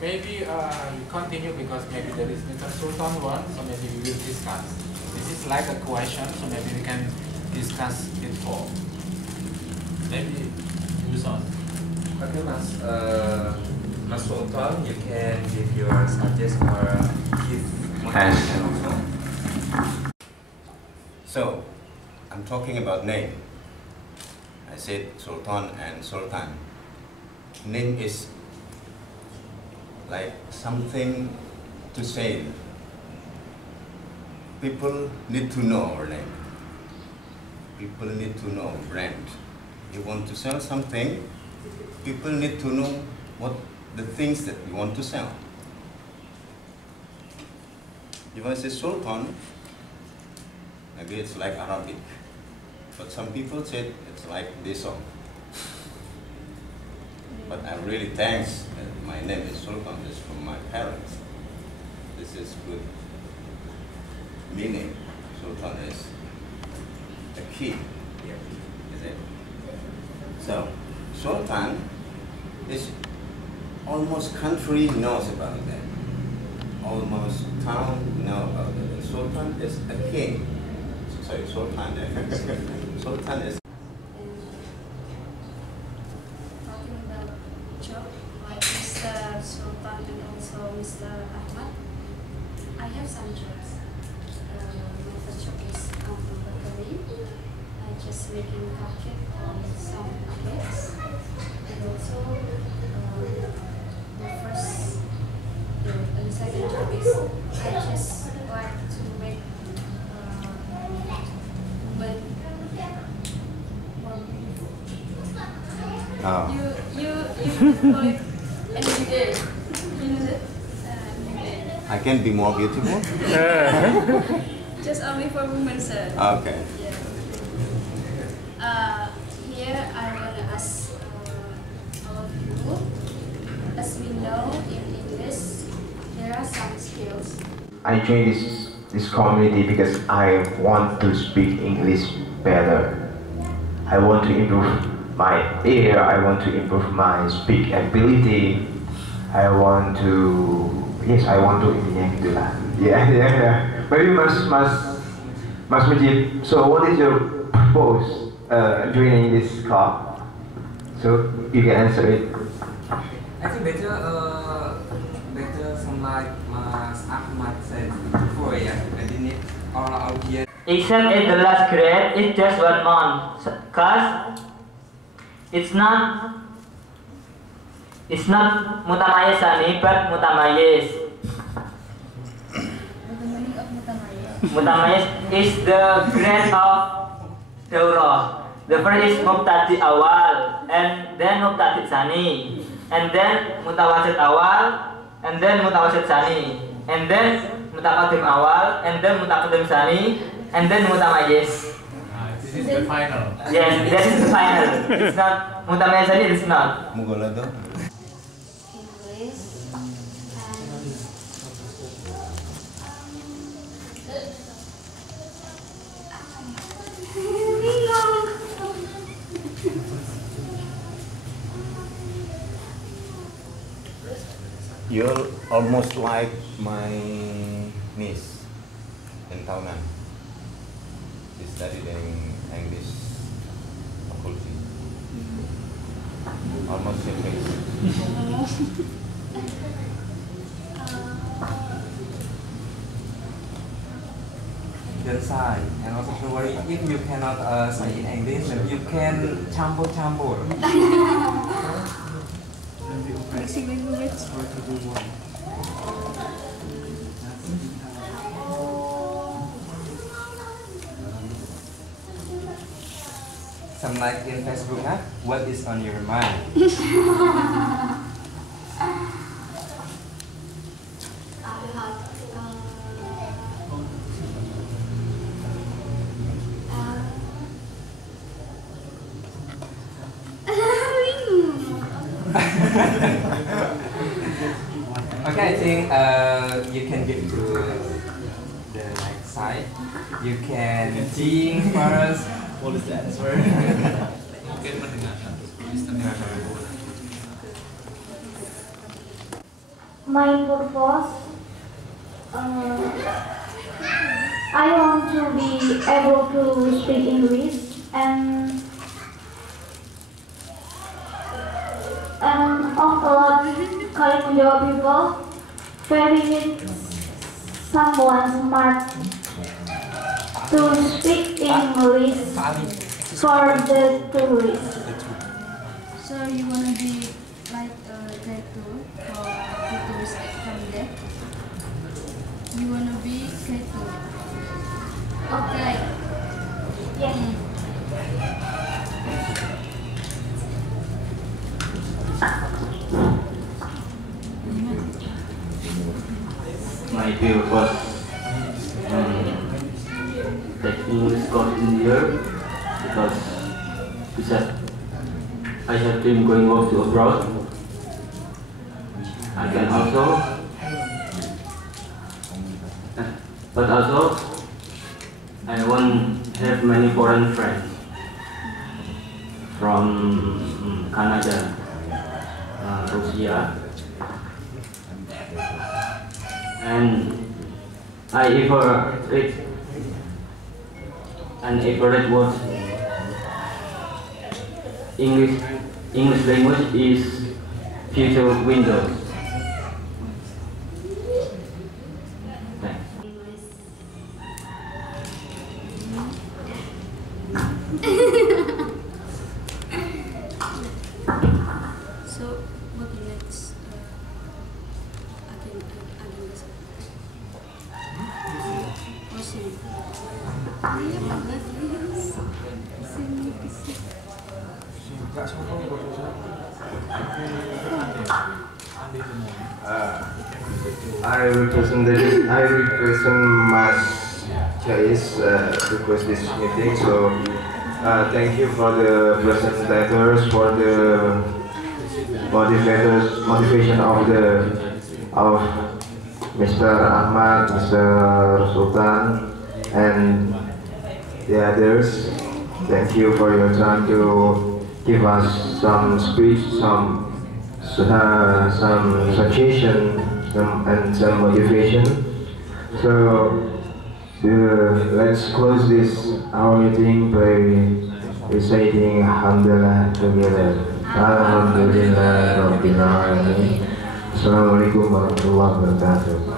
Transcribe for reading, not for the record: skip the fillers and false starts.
maybe you continue because maybe there is Mr. Sultan one, so maybe we will discuss. This is like a question, so maybe we can discuss it all. Maybe you on. Okay, Mas Sultan, you can give your suggestion or give motivation also. So, I'm talking about name. I said Sultan and Sultan. Name is like something to say. People need to know our name. People need to know brand. You want to sell something, people need to know what the things that you want to sell. If I say Sultan, maybe it's like Arabic, but some people said it's like this song. But I'm really thanks that my name is Sultan, is from my parents. This is good meaning. Sultan is the key, is it? So, Sultan is almost country knows about that. Almost town know about it. Sultan is a king. Sorry, Sultan. Sultan is. Talking about job, like Mr. Sultan and also Mr. Ahmad, I have some jobs. My first job is bakery. I just making cupcake or some cakes, and also the second job is I just like to make women more beautiful. Oh. You call it every day. You know that? I can be more beautiful? Just only for women, sir. Okay. Yeah. Here I want to ask all of you. As we know, in English, there are some skills. I joined this community because I want to speak English better. I want to improve my ear. I want to improve my speak ability. I want to intinya gitulah. Yeah. Maybe Mas Mujib. So what is your purpose joining this club? So you can answer it. I think better from like Mas Ahmad said before, yeah. I didn't need all audience. Except in the last grade, it's just 1 month. Cause it's not mutamayez Sani, but mutamayez. Mutamayez is the grade of Daurah. The first is Mubtadi awal, and then Mubtadi Sani, and then Mutawasit awal, and then Mutawasit Sani, and then Mutaqaddim awal, and then Mutaqaddim Sani, and then Mutamayez. This is the final. Yes, this is the final. It's not Mutamayez Sani, it's not. Mugolado. You're almost like my niece in Taunan. She studied in English faculty. Almost same face. Don't sigh, and also don't worry if you cannot say in English, then you can campur. Mixing language. Some like in Facebook, huh? What is on your mind? Okay, I think you can get to the next side. You can sing first. What is the answer? Mungkin mendengarkan. my purpose, I want to be able to speak English and of a lot Kalimanjaro people very need someone smart to speak English for the tourists. So you wanna be like a guide tour for the tourists from there? You wanna be guide tour? Okay. Yes. My purpose take English course in here because I have dream going work to abroad. I can also, but also I want have many foreign friends from Canada, Russia, and I ever read what English language is future windows. Thanks. So what the next? I can listen. Oh, sing. Iya banget. Sing. I represent Mas Jais to host this meeting. So thank you for the presentators, for the motivation of Mr. Ahmad, Mr. Sultan, and the others. Thank you for your time to give us some speech, some suggestion, and some motivation. So let's close this our meeting by reciting Alhamdulillah together. Alhamdulillah Rabbil Alamin. Assalamualaikum warahmatullahi wabarakatuh.